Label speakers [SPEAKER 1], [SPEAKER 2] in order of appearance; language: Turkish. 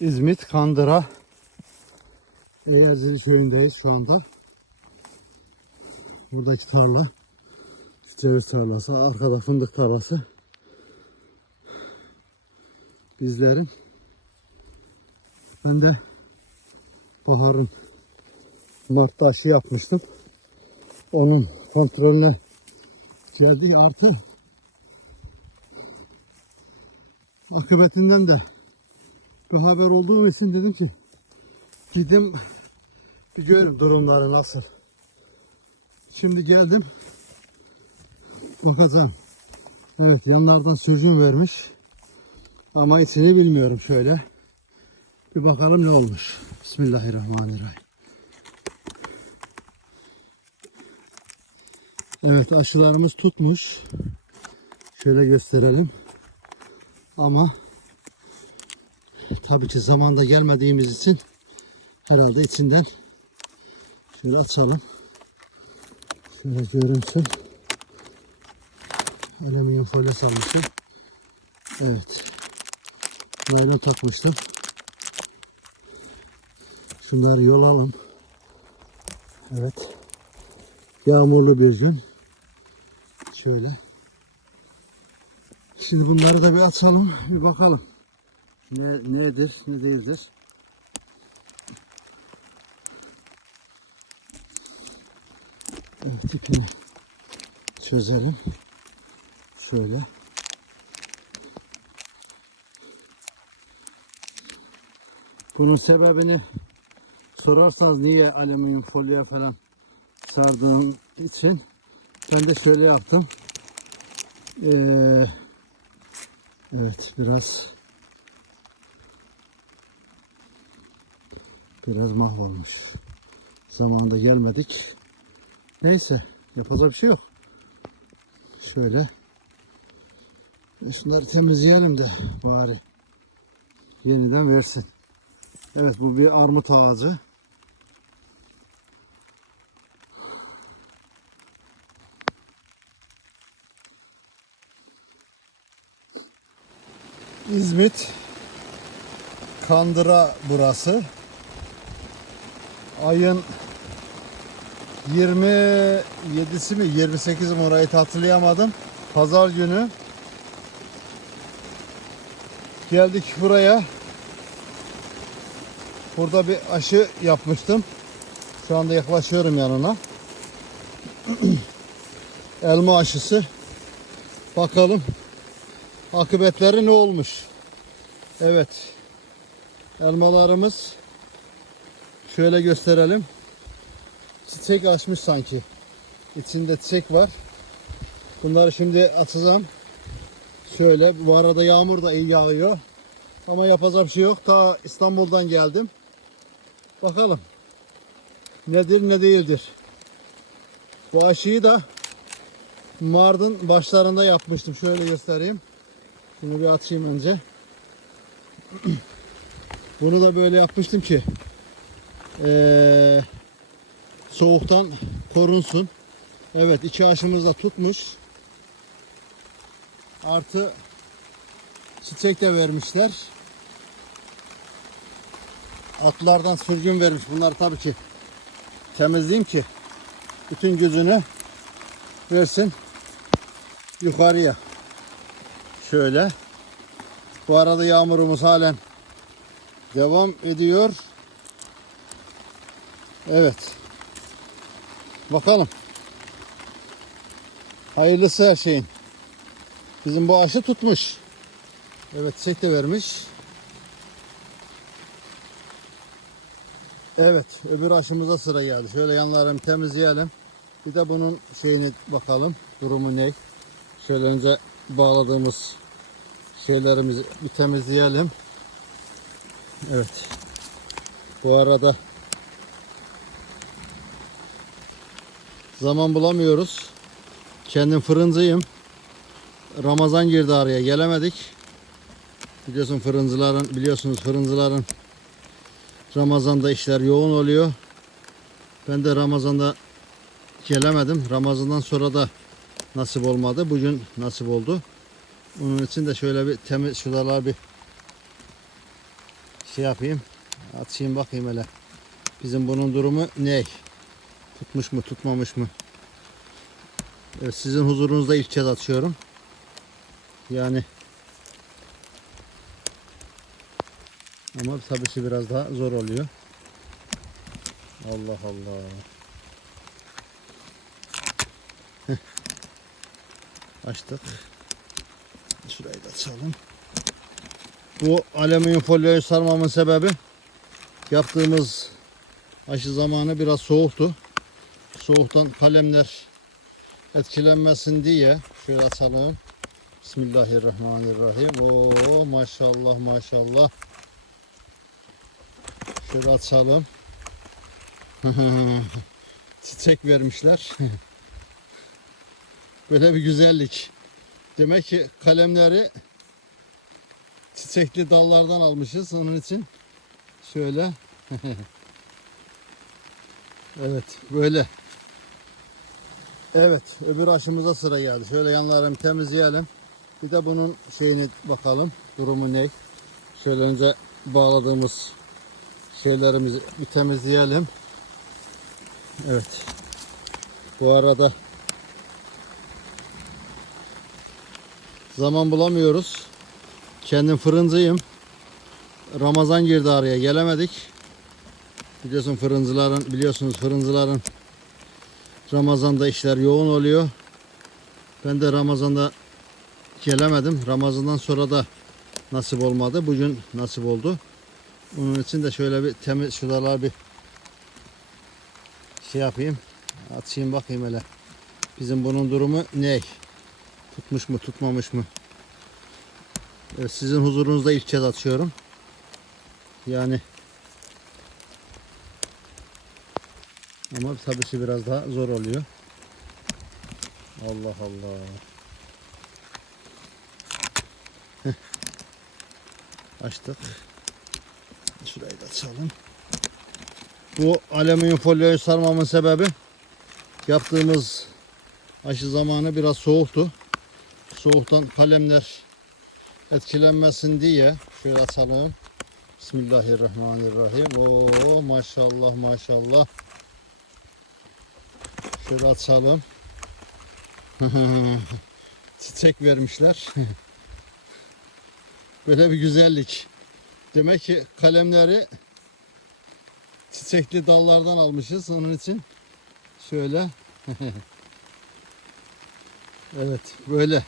[SPEAKER 1] İzmit Kandıra Eğerzili köyündeyiz şu anda. Buradaki tarla ceviz tarlası, arkada fındık tarlası. Bizlerin ben de baharın Mart'ta aşı yapmıştım. Onun kontrolüne geldik artı akıbetinden de bir haber olduğu için dedim ki gidin bir görün durumları nasıl. Şimdi geldim. Bakacağım. Evet yanlardan sürgün vermiş. Ama içini bilmiyorum şöyle. Bir bakalım ne olmuş. Bismillahirrahmanirrahim. Evet aşılarımız tutmuş. Şöyle gösterelim. Ama tabii ki zamanda gelmediğimiz için herhalde içinden şöyle açalım. Şöyle görünsün. Alüminyum folyo salmışım. Evet. Naylon takmıştım. Şunları yolalım. Evet. Yağmurlu bir gün. Şöyle. Şimdi bunları da bir açalım. Bir bakalım. Ne, nedir, ne değildir. Evet, ipini çözelim. Şöyle. Bunun sebebini sorarsanız niye alüminyum folyo falan sardığım için ben de şöyle yaptım. Ee, evet biraz biraz mahvolmuş. Zamanında gelmedik. Neyse yapacak bir şey yok. Şöyle şunları temizleyelim de bari yeniden versin. Evet bu bir armut ağacı. İzmit Kandıra burası. Ayın 27'si mi 28'i mi orayı hatırlayamadım. Pazar günü geldik buraya. Burada bir aşı yapmıştım. Şu anda yaklaşıyorum yanına. Elma aşısı. Bakalım akıbetleri ne olmuş. Evet. Elmalarımız şöyle gösterelim. Çiçek açmış sanki. İçinde çiçek var. Bunları şimdi atacağım. Şöyle bu arada yağmur da iyi yağıyor. Ama yapacak bir şey yok. Ta İstanbul'dan geldim. Bakalım. Nedir ne değildir. Bu aşıyı da Mardin başlarında yapmıştım. Şöyle göstereyim. Bunu bir atayım önce. Bunu da böyle yapmıştım ki eee, soğuktan korunsun. Evet iki aşımız da tutmuş. Artı çiçek de vermişler. Atlardan sürgün vermiş. Bunlar tabii ki temizleyeyim ki bütün gücünü versin yukarıya. Şöyle. Bu arada yağmurumuz halen devam ediyor. Evet. Bakalım. Hayırlısı her şeyin. Bizim bu aşı tutmuş. Evet çiçek de vermiş. Evet öbür aşımıza sıra geldi. Şöyle yanlarını temizleyelim. Bir de bunun şeyini bakalım. Durumu ne? Şöyle önce bağladığımız şeylerimizi bir temizleyelim. Evet. Bu arada zaman bulamıyoruz. Kendim fırıncıyım. Ramazan girdi araya gelemedik. Biliyorsun fırıncıların biliyorsunuz fırıncıların Ramazan'da işler yoğun oluyor. Ben de Ramazan'da gelemedim. Ramazan'dan sonra da nasip olmadı. Bugün nasip oldu. Onun için de şöyle bir temiz şuralar bir şey yapayım. Atayım bakayım hele. Bizim bunun durumu ne? Tutmuş mu tutmamış mı? Evet, sizin huzurunuzda ilk kez atıyorum. Yani ama tabii biraz daha zor oluyor. Allah Allah. Heh. Açtık. Şurayı da açalım. Bu alüminyum folyoyu sarmamın sebebi yaptığımız aşı zamanı biraz soğuktu. Soğuktan kalemler etkilenmesin diye şöyle açalım. Bismillahirrahmanirrahim. Oo maşallah maşallah. Şöyle açalım. Çiçek vermişler. Böyle bir güzellik. Demek ki kalemleri çiçekli dallardan almışız. Onun için şöyle Evet böyle. Evet öbür aşımıza sıra geldi. Şöyle yanlarını temizleyelim. Bir de bunun şeyini bakalım. Durumu ne? Şöyle önce bağladığımız şeylerimizi bir temizleyelim. Evet. Bu arada zaman bulamıyoruz. Kendim fırıncıyım. Ramazan girdi araya gelemedik. Biliyorsun fırıncıların biliyorsunuz fırıncıların Ramazan'da işler yoğun oluyor. Ben de Ramazan'da gelemedim. Ramazan'dan sonra da nasip olmadı. Bugün nasip oldu. Onun için de şöyle bir temiz şuralar bir şey yapayım. Atayım bakayım hele. Bizim bunun durumu ne? Tutmuş mu tutmamış mı? Evet, sizin huzurunuzda ilk kez atıyorum. Yani ama tabii biraz daha zor oluyor. Allah Allah. Heh. Açtık. Şurayı da açalım. Bu alüminyum folyoyu sarmamın sebebi yaptığımız aşı zamanı biraz soğuktu. Soğuktan kalemler etkilenmesin diye şöyle açalım. Bismillahirrahmanirrahim. Oo maşallah maşallah. Şöyle açalım. Çiçek vermişler. Böyle bir güzellik. Demek ki kalemleri çiçekli dallardan almışız. Onun için şöyle evet böyle